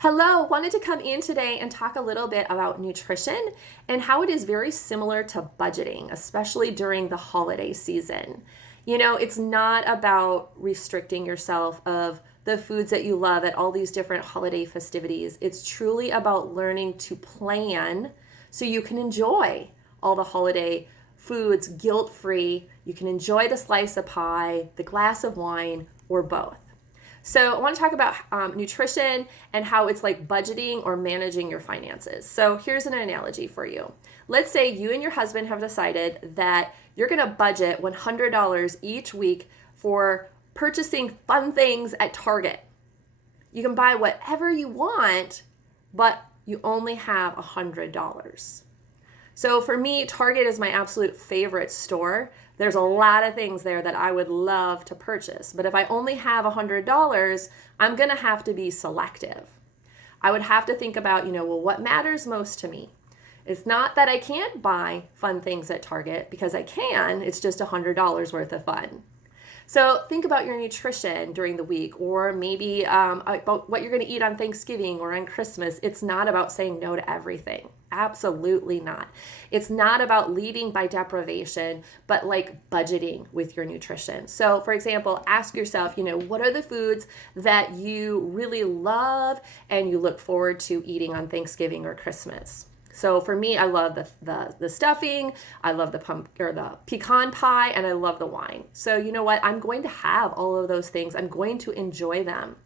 Hello, wanted to come in today and talk a little bit about nutrition and how it is very similar to budgeting, especially during the holiday season. It's not about restricting yourself of the foods that you love at all these different holiday festivities. It's truly about learning to plan so you can enjoy all the holiday foods guilt-free. You can enjoy the slice of pie, the glass of wine, or both. So I want to talk about nutrition and how it's like budgeting or managing your finances. So here's an analogy for you. Let's say you and your husband have decided that you're going to budget $100 each week for purchasing fun things at Target. You can buy whatever you want, but you only have $100. So for me, Target is my absolute favorite store. There's a lot of things there that I would love to purchase. But if I only have $100, I'm going to have to be selective. I would have to think about, what matters most to me? It's not that I can't buy fun things at Target, because I can. It's just $100 worth of fun. So think about your nutrition during the week, or maybe about what you're going to eat on Thanksgiving or on Christmas. It's not about saying no to everything. Absolutely not. It's not about leading by deprivation, but like budgeting with your nutrition. So for example, ask yourself, what are the foods that you really love and you look forward to eating on Thanksgiving or Christmas? So for me, I love the stuffing, I love the pecan pie, and I love the wine. So you know what? I'm going to have all of those things. I'm going to enjoy them.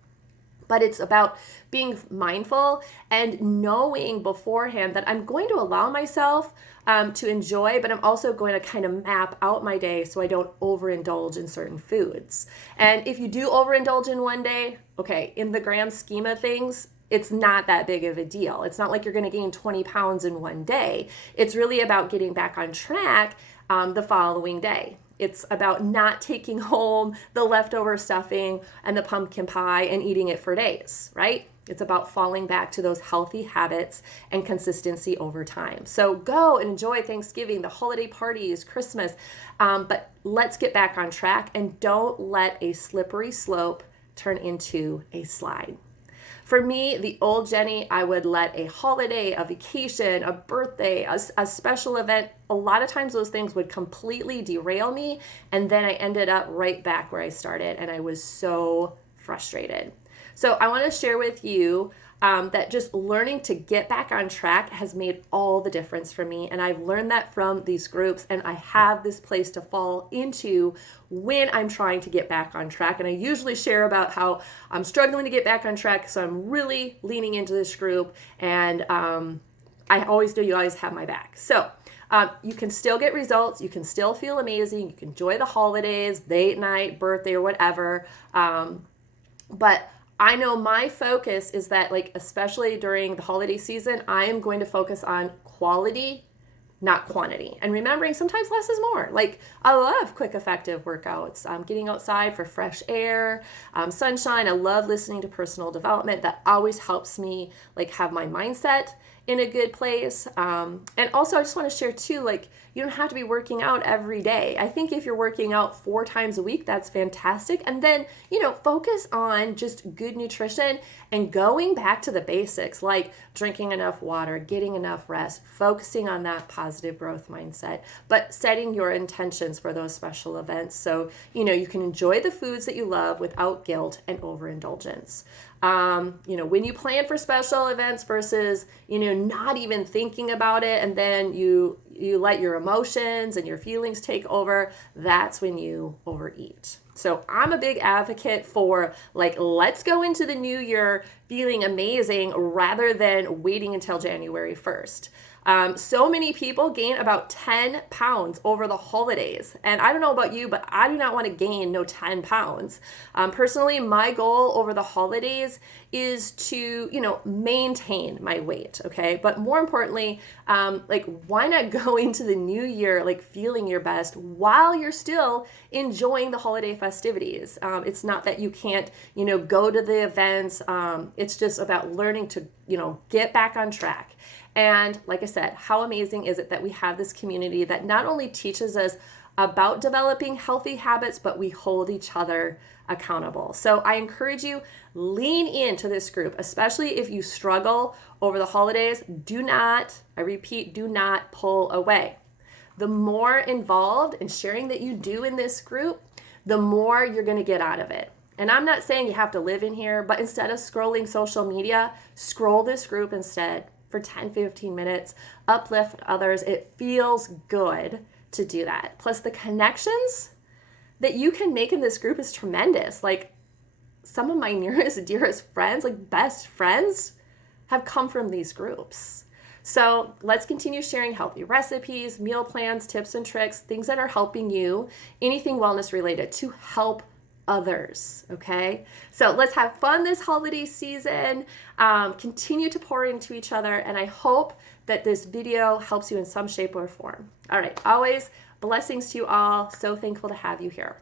But it's about being mindful and knowing beforehand that I'm going to allow myself to enjoy, but I'm also going to kind of map out my day so I don't overindulge in certain foods. And if you do overindulge in one day, okay, in the grand scheme of things, it's not that big of a deal. It's not like you're going to gain 20 pounds in one day. It's really about getting back on track the following day. It's about not taking home the leftover stuffing and the pumpkin pie and eating it for days, right? It's about falling back to those healthy habits and consistency over time. So go and enjoy Thanksgiving, the holiday parties, Christmas, but let's get back on track and don't let a slippery slope turn into a slide. For me, the old Jenny, I would let a holiday, a vacation, a birthday, a special event, a lot of times those things would completely derail me. And then I ended up right back where I started, and I was so frustrated. So I want to share with you that just learning to get back on track has made all the difference for me. And I've learned that from these groups, and I have this place to fall into when I'm trying to get back on track. And I usually share about how I'm struggling to get back on track, so I'm really leaning into this group, and I always do. You always have my back. So you can still get results. You can still feel amazing. You can enjoy the holidays, date night, birthday, or whatever. But I know my focus is that, especially during the holiday season, I am going to focus on quality, not quantity. And remembering sometimes less is more. I love quick, effective workouts, getting outside for fresh air, sunshine. I love listening to personal development. That always helps me have my mindset in a good place. And also I just want to share too, you don't have to be working out every day. I think if you're working out 4 times a week, that's fantastic. And then, focus on just good nutrition and going back to the basics, like drinking enough water, getting enough rest, focusing on that positive growth mindset, but setting your intentions for those special events. So, you can enjoy the foods that you love without guilt and overindulgence. When you plan for special events versus, not even thinking about it, and then you let your emotions and your feelings take over, that's when you overeat. So I'm a big advocate for let's go into the new year feeling amazing rather than waiting until January 1st. So many people gain about 10 pounds over the holidays. And I don't know about you, but I do not want to gain no 10 pounds. Personally, my goal over the holidays is to, maintain my weight. Okay. But more importantly, why not go into the new year, feeling your best while you're still enjoying the holiday festivities? It's not that you can't, go to the events. It's just about learning to, get back on track. And like I said, how amazing is it that we have this community that not only teaches us about developing healthy habits, but we hold each other accountable. So I encourage you, lean into this group, especially if you struggle over the holidays. Do not, I repeat, do not pull away. The more involved and sharing that you do in this group, the more you're going to get out of it. And I'm not saying you have to live in here, but instead of scrolling social media, scroll this group instead for 10, 15 minutes, uplift others. It feels good to do that. Plus the connections that you can make in this group is tremendous. Like some of my nearest, dearest friends, like best friends, have come from these groups. So let's continue sharing healthy recipes, meal plans, tips and tricks, things that are helping you, anything wellness related to help others. Okay. So let's have fun this holiday season, continue to pour into each other. And I hope that this video helps you in some shape or form. All right. Always blessings to you all. So thankful to have you here.